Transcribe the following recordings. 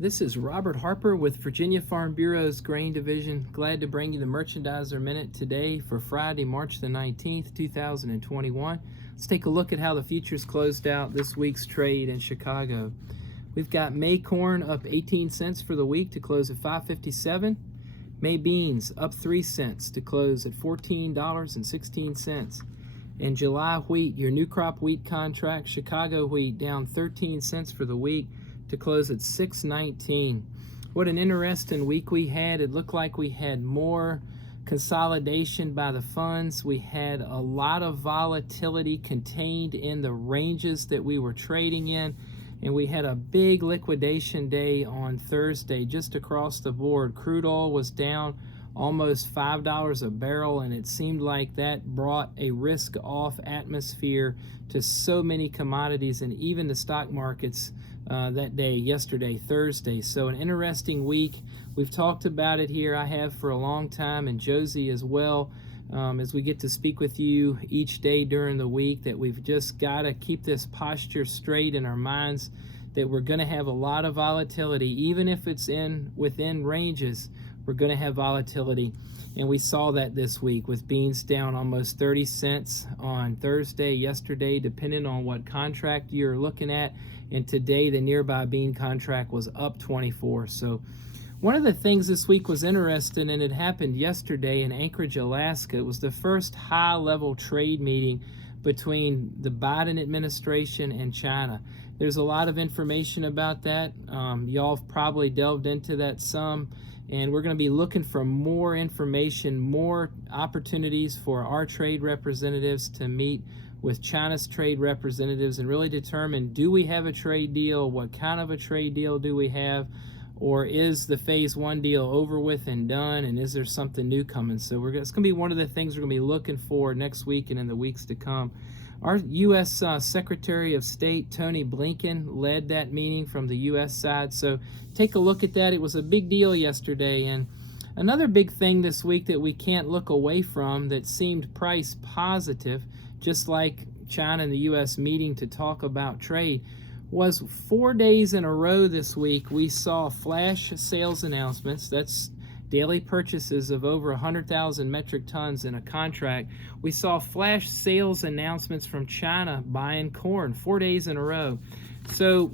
This is Robert Harper with Virginia Farm Bureau's Grain Division. Glad to bring you the Merchandiser Minute today for Friday, March the 19th, 2021. Let's take a look at how the futures closed out this week's trade in Chicago. We've got May corn up 18 cents for the week to close at $5.57. May beans up 3 cents to close at $14.16. And July wheat, your new crop wheat contract, Chicago wheat down 13 cents for the week to close at $6.19. What an interesting week we had. It looked like we had more consolidation by the funds. We had a lot of volatility contained in the ranges that we were trading in. And we had a big liquidation day on Thursday just across the board. Crude oil was down almost $5 a barrel, and it seemed like that brought a risk-off atmosphere to so many commodities and even the stock markets that day, yesterday, Thursday. So an interesting week. We've talked about it here. I have for a long time, and Josie as well, as we get to speak with you each day during the week, that we've just got to keep this posture straight in our minds, that we're going to have a lot of volatility. Even if it's within ranges, we're going to have volatility. And we saw that this week with beans down almost 30 cents on Thursday, yesterday, depending on what contract you're looking at. And today, the nearby bean contract was up 24. So one of the things this week was interesting, and it happened yesterday in Anchorage, Alaska. It was the first high-level trade meeting between the Biden administration and China. There's a lot of information about that. Y'all have probably delved into that some. And we're going to be looking for more information, more opportunities for our trade representatives to meet with China's trade representatives and really determine, do we have a trade deal? What kind of a trade deal do we have? Or is the phase one deal over with and done? And is there something new coming? So it's going to be one of the things we're going to be looking for next week and in the weeks to come. Our U.S. Secretary of State, Tony Blinken, led that meeting from the U.S. side. So take a look at that. It was a big deal yesterday. And another big thing this week that we can't look away from that seemed price positive, just like China and the U.S. meeting to talk about trade, was 4 days in a row this week we saw flash sales announcements. That's daily purchases of over 100,000 metric tons in a contract. We saw flash sales announcements from China buying corn 4 days in a row. So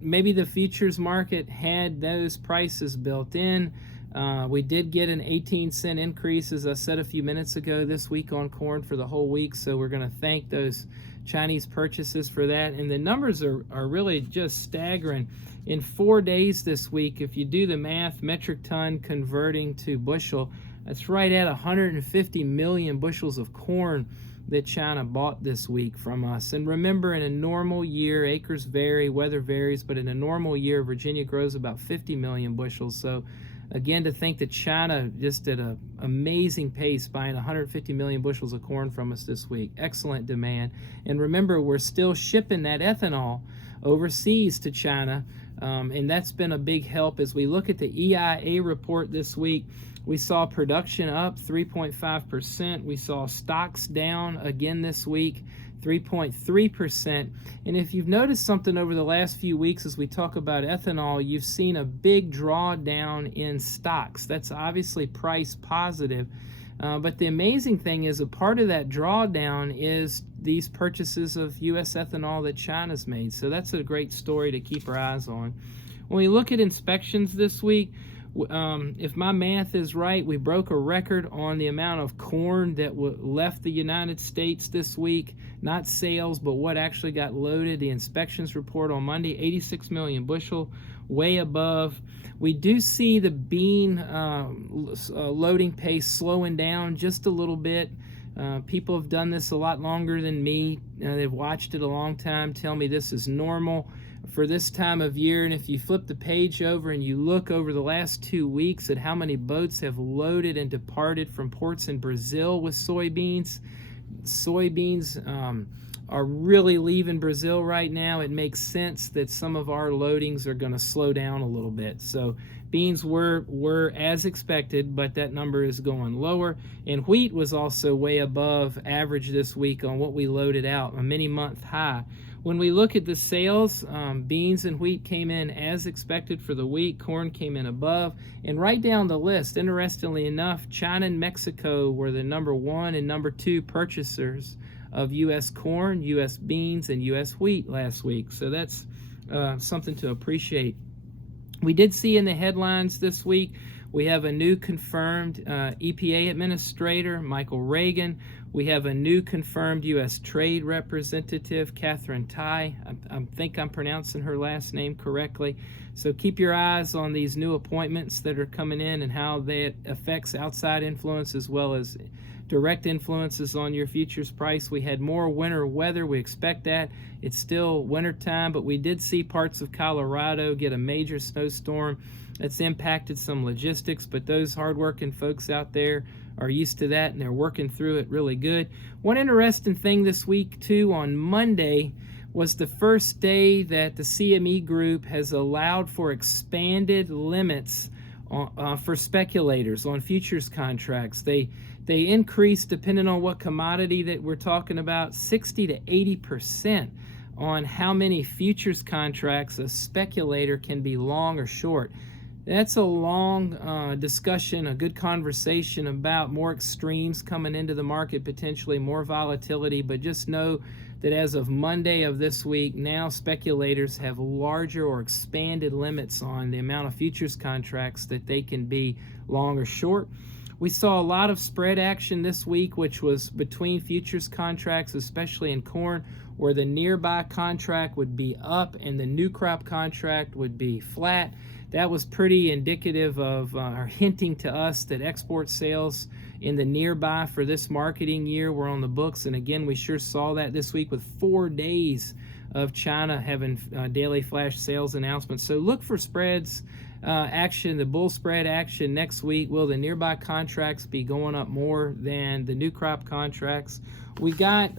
maybe the futures market had those prices built in. We did get an 18-cent increase, as I said a few minutes ago, this week on corn for the whole week. So we're going to thank those Chinese purchases for that. And the numbers are really just staggering. In 4 days this week, if you do the math, metric ton converting to bushel, that's right at 150 million bushels of corn that China bought this week from us. And remember, in a normal year, acres vary, weather varies, but in a normal year, Virginia grows about 50 million bushels. So again, to think that China just at an amazing pace buying 150 million bushels of corn from us this week. Excellent demand. And remember, we're still shipping that ethanol overseas to China, and that's been a big help. As we look at the EIA report this week, we saw production up 3.5%. We saw stocks down again this week, 3.3%. And if you've noticed something over the last few weeks as we talk about ethanol, you've seen a big drawdown in stocks. That's obviously price positive. But the amazing thing is, a part of that drawdown is these purchases of U.S. ethanol that China's made. So that's a great story to keep our eyes on. When we look at inspections this week, if my math is right, we broke a record on the amount of corn that left the United States this week. Not sales, but what actually got loaded. The inspections report on Monday, 86 million bushel, way above. We do see the bean loading pace slowing down just a little bit. People have done this a lot longer than me. They've watched it a long time, tell me this is normal for this time of year. And if you flip the page over and you look over the last 2 weeks at how many boats have loaded and departed from ports in Brazil with soybeans, are really leaving Brazil right now. It makes sense that some of our loadings are going to slow down a little bit. So beans were as expected, but that number is going lower. And wheat was also way above average this week on what we loaded out, a mini month high. When we look at the sales, beans and wheat came in as expected for the week. Corn came in above. And right down the list, interestingly enough, China and Mexico were the number 1 and number 2 purchasers of U.S. corn, U.S. beans, and U.S. wheat last week. So that's something to appreciate. We did see in the headlines this week, we have a new confirmed EPA administrator, Michael Regan. We have a new confirmed U.S. Trade Representative, Catherine Tai. I think I'm pronouncing her last name correctly. So keep your eyes on these new appointments that are coming in and how that affects outside influence as well as direct influences on your futures price. We had more winter weather. We expect that. It's still winter time, but we did see parts of Colorado get a major snowstorm that's impacted some logistics, but those hardworking folks out there are used to that and they're working through it really good. One interesting thing this week too, on Monday was the first day that the CME Group has allowed for expanded limits for speculators on futures contracts. They increased, depending on what commodity that we're talking about, 60 to 80% on how many futures contracts a speculator can be long or short. That's a long discussion, a good conversation about more extremes coming into the market, potentially more volatility, but just know that as of Monday of this week, now speculators have larger or expanded limits on the amount of futures contracts that they can be long or short. We saw a lot of spread action this week, which was between futures contracts, especially in corn, where the nearby contract would be up and the new crop contract would be flat. That was pretty indicative of, or hinting to us that export sales in the nearby for this marketing year were on the books. And again, we sure saw that this week with 4 days of China having daily flash sales announcements. So look for spreads action, the bull spread action next week. Will the nearby contracts be going up more than the new crop contracts? We got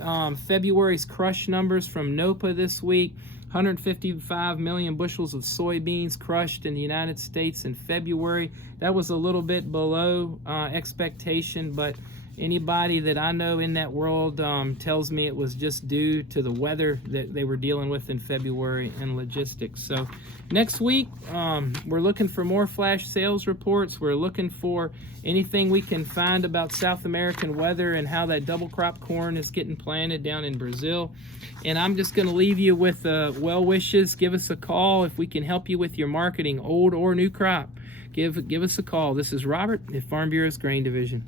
February's crush numbers from NOPA this week. 155 million bushels of soybeans crushed in the United States in February. That was a little bit below expectation, but anybody that I know in that world tells me it was just due to the weather that they were dealing with in February and logistics. So next week, we're looking for more flash sales reports. We're looking for anything we can find about South American weather and how that double crop corn is getting planted down in Brazil. And I'm just going to leave you with well wishes. Give us a call if we can help you with your marketing, old or new crop. Give us a call. This is Robert at Farm Bureau's Grain Division.